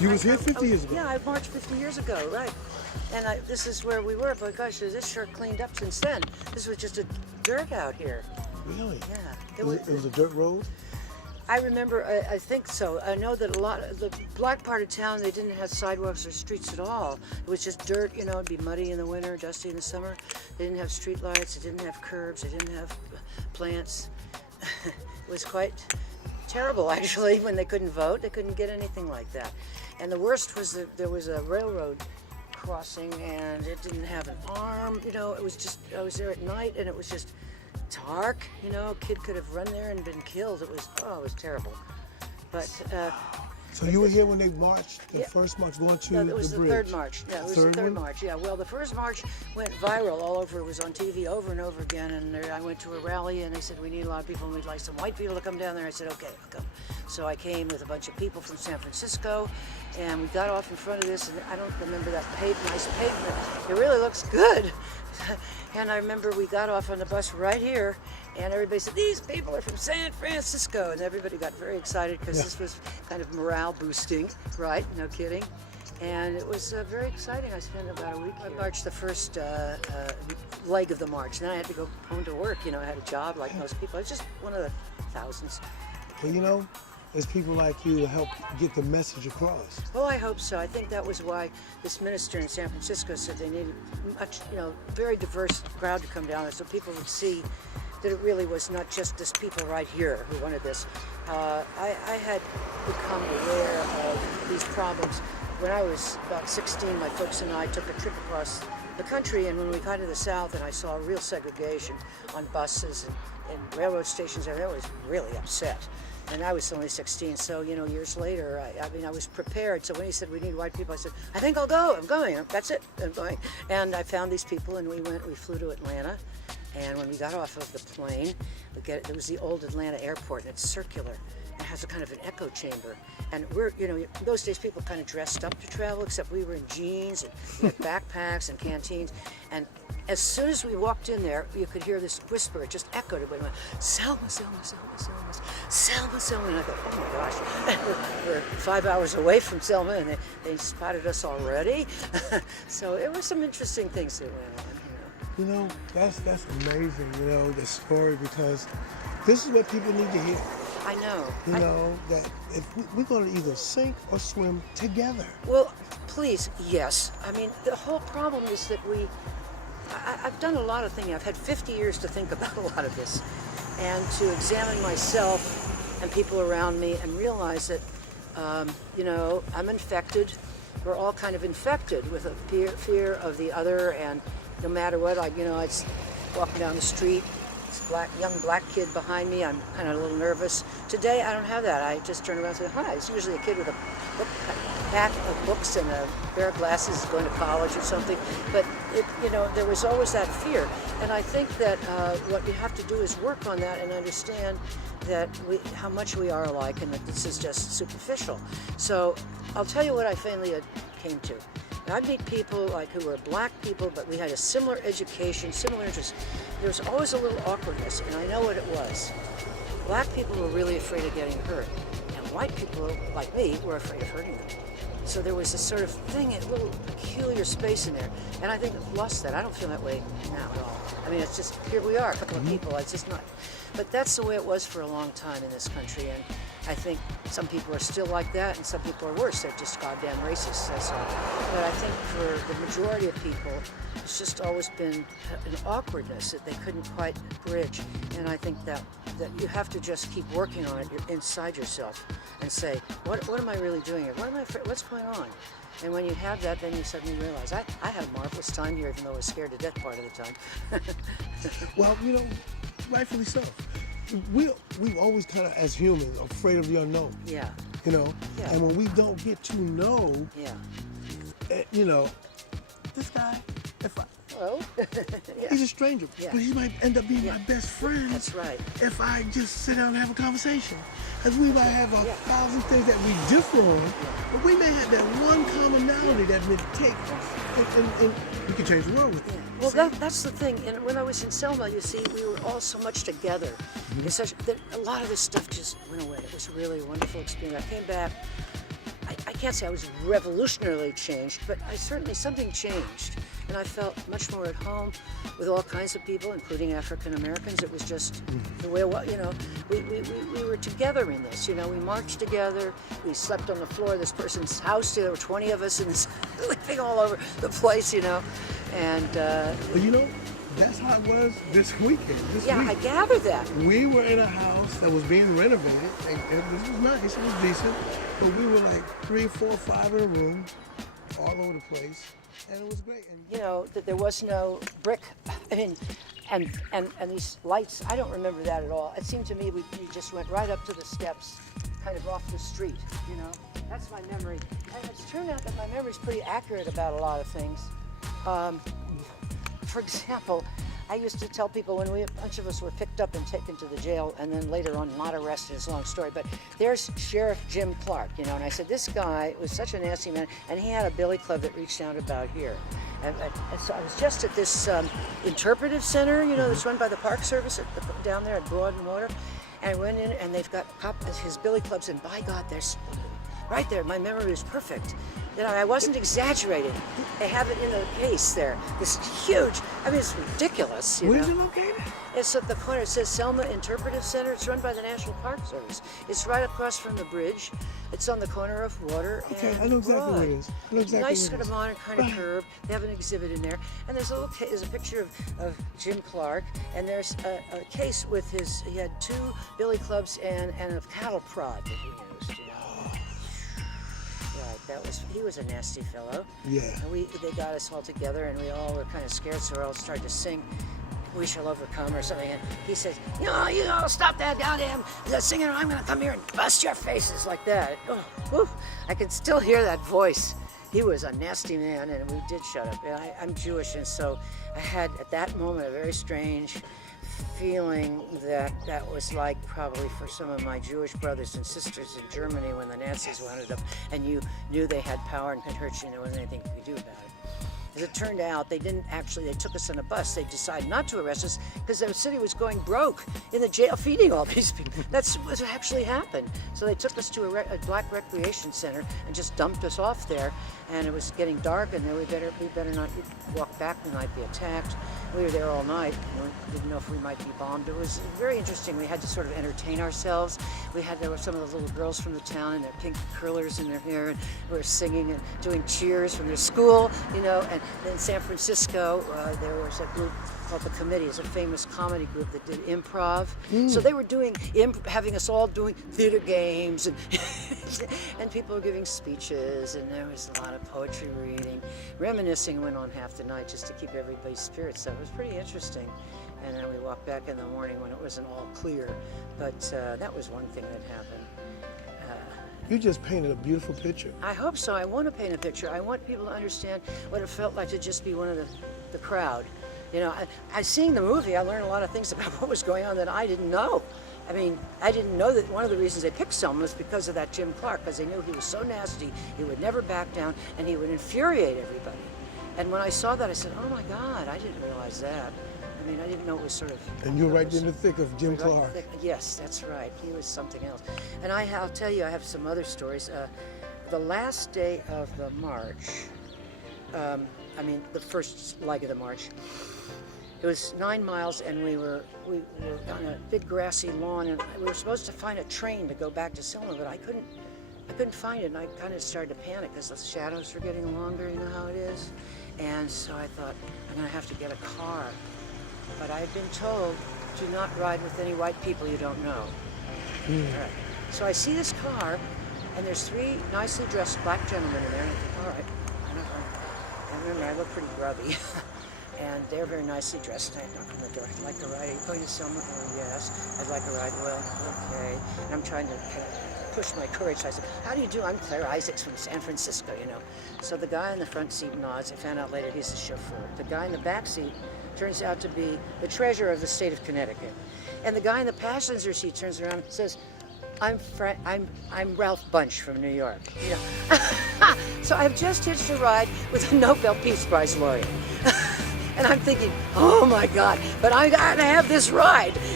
You was here 50 years ago? Yeah, I marched 50 years ago, right. And this is where we were, but gosh, this sure cleaned up since then. This was just a dirt out here. Really? Yeah. It was a dirt road? I remember, I think so. I know that a lot of the black part of town, they didn't have sidewalks or streets at all. It was just dirt, you know, it'd be muddy in the winter, dusty in the summer. They didn't have street lights, they didn't have curbs, they didn't have plants. It was quite terrible, actually, when they couldn't vote. They couldn't get anything like that. And the worst was that there was a railroad crossing and it didn't have an arm, you know, it was just, I was there at night and it was just dark, you know, a kid could have run there and been killed. It was terrible. But so you were here when they marched, the first march going to the bridge? No, it was the third march. Yeah, it was the third march. Yeah, well, the first march went viral all over. It was on TV over and over again. And I went to a rally and they said, we need a lot of people and we'd like some white people to come down there. I said, okay, I'll come. So I came with a bunch of people from San Francisco and we got off in front of this, and I don't remember that nice pavement. It really looks good. And I remember we got off on the bus right here and everybody said, these people are from San Francisco. And everybody got very excited because this was kind of morale boosting, right? No kidding. And it was very exciting. I spent about a week here. I marched the first leg of the march. Then I had to go home to work. You know, I had a job like most people. I was just one of the thousands. Well, you know, there's people like you to help get the message across. Well, I hope so. I think that was why this minister in San Francisco said they needed much, you know, very diverse crowd to come down there so people would see that it really was not just this people right here who wanted this. I had become aware of these problems when I was about 16. My folks and I took a trip across the country, and when we got to the South and I saw real segregation on buses and railroad stations, I was really upset. And I was only 16, so, you know, years later, I mean, I was prepared. So when he said, we need white people, I said, I think I'll go, I'm going, that's it, I'm going. And I found these people and we flew to Atlanta. And when we got off of the plane, it was the old Atlanta airport, and it's circular. It has a kind of an echo chamber. And we're, you know, in those days people kind of dressed up to travel, except we were in jeans and we had backpacks and canteens. And as soon as we walked in there, you could hear this whisper. It just echoed. It went, Selma, Selma, Selma, Selma, Selma, Selma. And I thought, oh my gosh, we're 5 hours away from Selma, and they spotted us already. So it was some interesting things that went on. You know, that's amazing, you know, the story, because this is what people need to hear. I know. You know, that if we're going to either sink or swim together. Well, please, yes. I mean, the whole problem is that I've done a lot of thinking. I've had 50 years to think about a lot of this and to examine myself and people around me and realize that, you know, I'm infected. We're all kind of infected with a fear of the other, and no matter what, I'd walking down the street, this young black kid behind me, I'm kind of a little nervous. Today, I don't have that. I just turn around and say, hi. It's usually a kid with a pack of books and a pair of glasses going to college or something. But, you know, there was always that fear. And I think that what you have to do is work on that and understand that how much we are alike and that this is just superficial. So I'll tell you what I finally came to. I meet people who were black people, but we had a similar education, similar interests. There was always a little awkwardness, and I know what it was. Black people were really afraid of getting hurt, and white people, like me, were afraid of hurting them. So there was this sort of thing, a little peculiar space in there, and I think I've lost that. I don't feel that way now at all. I mean, it's just, here we are, a couple of people, it's just not. But that's the way it was for a long time in this country, and I think some people are still like that, and some people are worse. They're just goddamn racists, that's all. But I think for the majority of people, it's just always been an awkwardness that they couldn't quite bridge. And I think that you have to just keep working on it inside yourself and say, what am I really doing here? What's going on? And when you have that, then you suddenly realize, I had a marvelous time here, even though I was scared to death part of the time. Well, you know, rightfully so. We've always kind of, as humans, afraid of the unknown. Yeah. You know? Yeah. And when we don't get to know, you know, this guy, he's a stranger, but he might end up being my best friend. That's right. If I just sit down and have a conversation. Because we might have 1,000 things that we differ on, but we may have that one commonality that would take, and we can change the world with it. Well, that's the thing. And when I was in Selma, you see, we were all so much together. That a lot of this stuff just went away. It was really a wonderful experience. I came back. I I can't say I was revolutionarily changed, but something changed. And I felt much more at home with all kinds of people, including African Americans. It was just the way, we were together in this, we marched together, we slept on the floor of this person's house, there were 20 of us in this, living all over the place, and... But that's how it was this weekend. Yeah, week. I gathered that. We were in a house that was being renovated, and this was nice, it was decent, but we were like 3, 4, 5 in a room, all over the place. And it was great. And that there was no brick, and these lights, I don't remember that at all. It seemed to me we just went right up to the steps, kind of off the street, That's my memory. And it's turned out that my memory's pretty accurate about a lot of things. For example, I used to tell people when a bunch of us were picked up and taken to the jail and then later on not arrested, it's a long story, but there's Sheriff Jim Clark, and I said, this guy was such a nasty man, and he had a billy club that reached down about here. And so I was just at this interpretive center, that's run by the Park Service down there at Broad and Water, and I went in and they've got his billy clubs, and by God, there's right there, my memory was perfect. I wasn't exaggerating. They have it in a case there. This huge, it's ridiculous. Where's it located? It's at the corner. It says Selma Interpretive Center. It's run by the National Park Service. It's right across from the bridge. It's on the corner of Water and I know exactly where it is. I know exactly nice sort of modern kind of curb. They have an exhibit in there. And there's a picture of Jim Clark. And there's a case with he had 2 billy clubs and a cattle prod that he used, he was a nasty fellow. Yeah. And they got us all together, and we all were kind of scared, so we all started to sing "We Shall Overcome" or something. And he says, you gotta stop that goddamn singing, or I'm gonna come here and bust your faces like that. Oh, whew. I can still hear that voice. He was a nasty man, and we did shut up. And I'm Jewish, and so I had at that moment a very strange feeling that was like probably for some of my Jewish brothers and sisters in Germany when the Nazis wound up and you knew they had power and could hurt you and there wasn't anything you could do about it. As it turned out, they took us on a bus. They decided not to arrest us because the city was going broke in the jail feeding all these people. That's what actually happened. So they took us to a black recreation center and just dumped us off there. And it was getting dark, and we better not walk back. We might be attacked. We were there all night. We didn't know if we might be bombed. It was very interesting. We had to sort of entertain ourselves. There were some of the little girls from the town in their pink curlers in their hair, and we were singing and doing cheers from their school, And in San Francisco, there was a group called The Committee. It's a famous comedy group that did improv. So they were having us all doing theater games, and and people were giving speeches, and there was a lot of poetry reading. Reminiscing went on half the night just to keep everybody's spirits up. It was pretty interesting. And then we walked back in the morning when it wasn't all clear. But that was one thing that happened. You just painted a beautiful picture. I hope so. I want to paint a picture. I want people to understand what it felt like to just be one of the crowd. I seeing the movie, I learned a lot of things about what was going on that I didn't know. I didn't know that one of the reasons they picked Selma was because of that Jim Clark, because they knew he was so nasty, he would never back down, and he would infuriate everybody. And when I saw that, I said, oh my God, I didn't realize that. I didn't know it was sort of... And you're right in the thick of Jim Clark. Yes, that's right. He was something else. And I'll tell you, I have some other stories. The last day of the march, the first leg of the march, it was 9 miles, and we were on a big grassy lawn, and we were supposed to find a train to go back to Selma, but I couldn't find it, and I kind of started to panic because the shadows were getting longer, you know how it is? And so I thought, I'm going to have to get a car. But I had been told, do not ride with any white people you don't know. All right. So I see this car, and there's 3 nicely dressed black gentlemen in there, and I think, all right, I remember I look pretty grubby. And they're very nicely dressed. I knock on the door. I'd like a ride. Are you going to Selma? Oh, yes. I'd like a ride. Well, okay. And I'm trying to push my courage. I said, how do you do? I'm Claire ISAACS from San Francisco, So the guy in the front seat nods. I found out later he's the chauffeur. The guy in the back seat turns out to be the treasurer of the state of Connecticut. And the guy in the passenger seat turns around and says, I'm Ralph Bunche from New York. So I've just hitched a ride with a Nobel Peace Prize laureate. And I'm thinking, oh my God, but I gotta have this ride.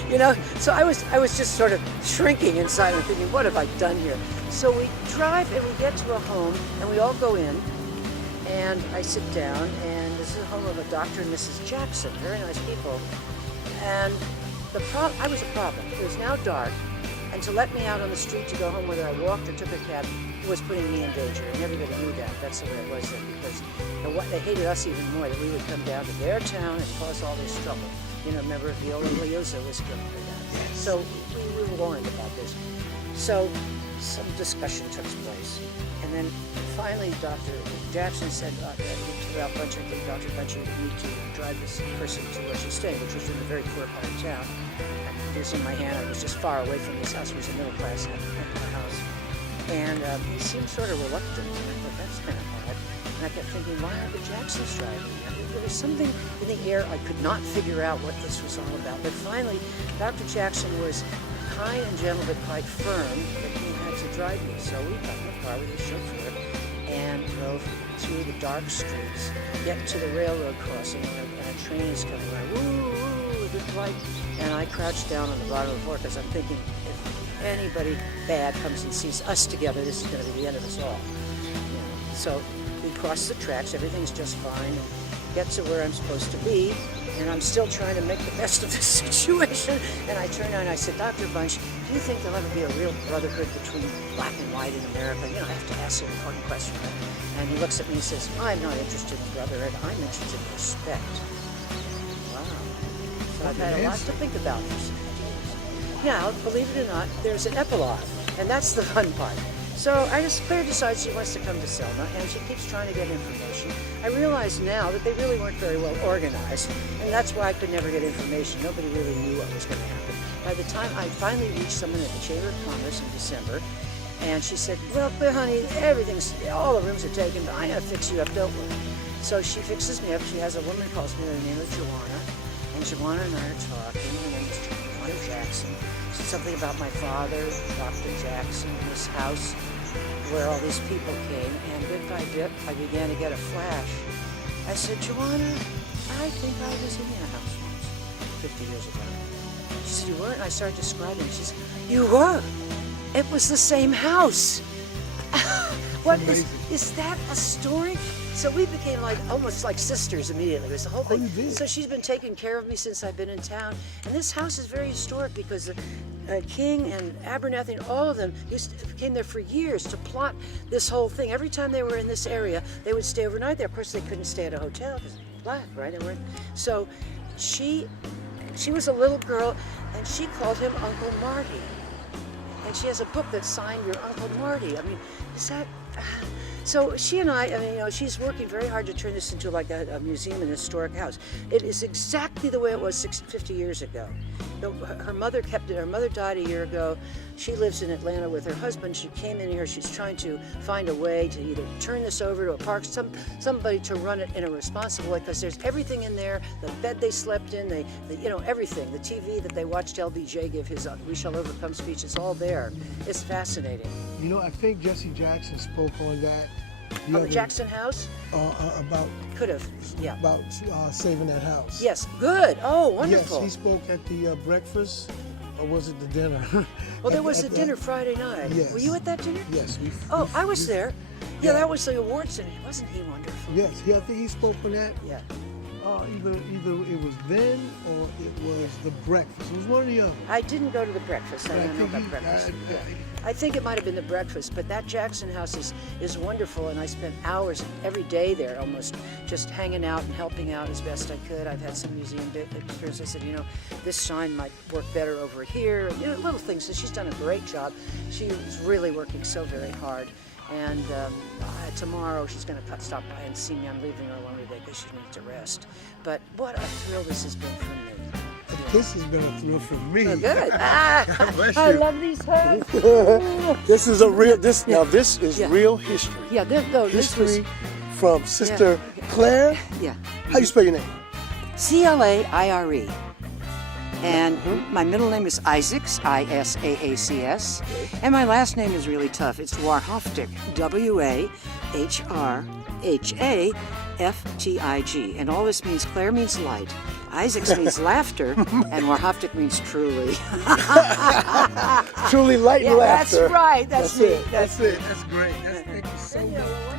you know. So I was just sort of shrinking inside and thinking, what have I done here? So we drive and we get to a home and we all go in, and I sit down, and this is the home of a Dr. and Mrs. Jackson, very nice people. And I was a problem. It was now dark, and to let me out on the street to go home, whether I walked or took a cab, was putting me in danger, and everybody knew that. That's the way it was then, because they hated us even more, that we would come down to their town and cause all this trouble. You know, remember Viola Leosa was killed for that. So we were warned about this. So some discussion took place, and then finally Dr. Jackson said, Ralph Bunch, I think Dr. Bunch, you need to drive this person to where she's staying, which was in a very poor part of town. It was in my hand. I was just far away from this house. It was a middle-class house. And he seemed sort of reluctant. And I thought, that's kind of odd. And I kept thinking, why are the Jacksons driving? There was something in the air. I could not figure out what this was all about. But finally, Dr. Jackson was kind and gentle, but quite firm that he had to drive me. So we got in the car with his chauffeur and drove through the dark streets, get to the railroad crossing, and a train is coming around. Woo, woo, the light. And I crouched down on the bottom of the floor because I'm thinking, if anybody bad comes and sees us together, this is going to be the end of us all. So we cross the tracks, everything's just fine, and get to where I'm supposed to be, and I'm still trying to make the best of this situation. And I turned around and I said, Dr. Bunch, do you think there'll ever be a real brotherhood between black and white in America? You know, I have to ask an important question. And he looks at me and says, I'm not interested in brotherhood, I'm interested in respect. Wow. So I've had a lot to think about this. Now, believe it or not, there's an epilogue, and that's the fun part. So Claire decides she wants to come to Selma, and she keeps trying to get information. I realize now that they really weren't very well organized, and that's why I could never get information. Nobody really knew what was going to happen. By the time I finally reached someone at the Chamber of Commerce in December, and she said, well, Claire, honey, all the rooms are taken, but I'm going to fix you up, don't worry. So she fixes me up. She has a woman who calls me by the name of Joanna, and Joanna and I are talking, and then Joanna Jackson. Something about my father, Dr. Jackson, this house where all these people came, and bit by bit I began to get a flash. I said, Joanna, I think I was in your house once, 50 years ago. She said, you weren't? I started describing. She said, you were. It was the same house. What is that a story? So we became almost like sisters immediately. It was the whole thing. So she's been taking care of me since I've been in town. And this house is very historic because King and Abernathy and all of them came there for years to plot this whole thing. Every time they were in this area, they would stay overnight there. Of course, they couldn't stay at a hotel because black, right? So she was a little girl, and she called him Uncle Marty. And she has a book that's signed Your Uncle Marty. I mean, is that... So she and she's working very hard to turn this into like a museum and historic house. It is exactly the way it was 50 years ago. Her mother kept it. Her mother died a year ago. She lives in Atlanta with her husband. She came in here. She's trying to find a way to either turn this over to a park, somebody to run it in a responsible way, because there's everything in there. The bed they slept in, everything. The TV that they watched LBJ give his "We Shall Overcome" speech. It's all there. It's fascinating. You know, I think Jesse Jackson spoke on that. The Jackson House? About saving that house. Yes, good. Oh, wonderful. Yes, he spoke at the breakfast, or was it the dinner? Well, there was a dinner Friday night. Yes. Were you at that dinner? Yes. I was there. Yeah, that was the awards dinner. Wasn't he wonderful? Yes, I think he spoke on that. Yeah. Either it was then or it was the breakfast. It was one or the other. I didn't go to the breakfast. I don't know about breakfast. I think it might have been the breakfast, but that Jackson house is wonderful, and I spent hours every day there almost just hanging out and helping out as best I could. I've had some museum experience. I said, this sign might work better over here. Little things. So she's done a great job. She was really working so very hard. And tomorrow she's going to stop by and see me. I'm leaving her alone today because she needs to rest. But what a thrill this has been for me. This has been a thrill for me. Oh, good. I love these hugs. This is now this is real history. Yeah, history from Sister Claire. Yeah. How you spell your name? Claire. And my middle name is ISAACS, ISAACS, and my last name is really tough. It's WAHRHAFTIG, WAHRHAFTIG, and all this means Claire means light, ISAACS means laughter, and WAHRHAFTIG means truly. Truly light and laughter. That's right. That's me. That's it. That's great. Thank you so much.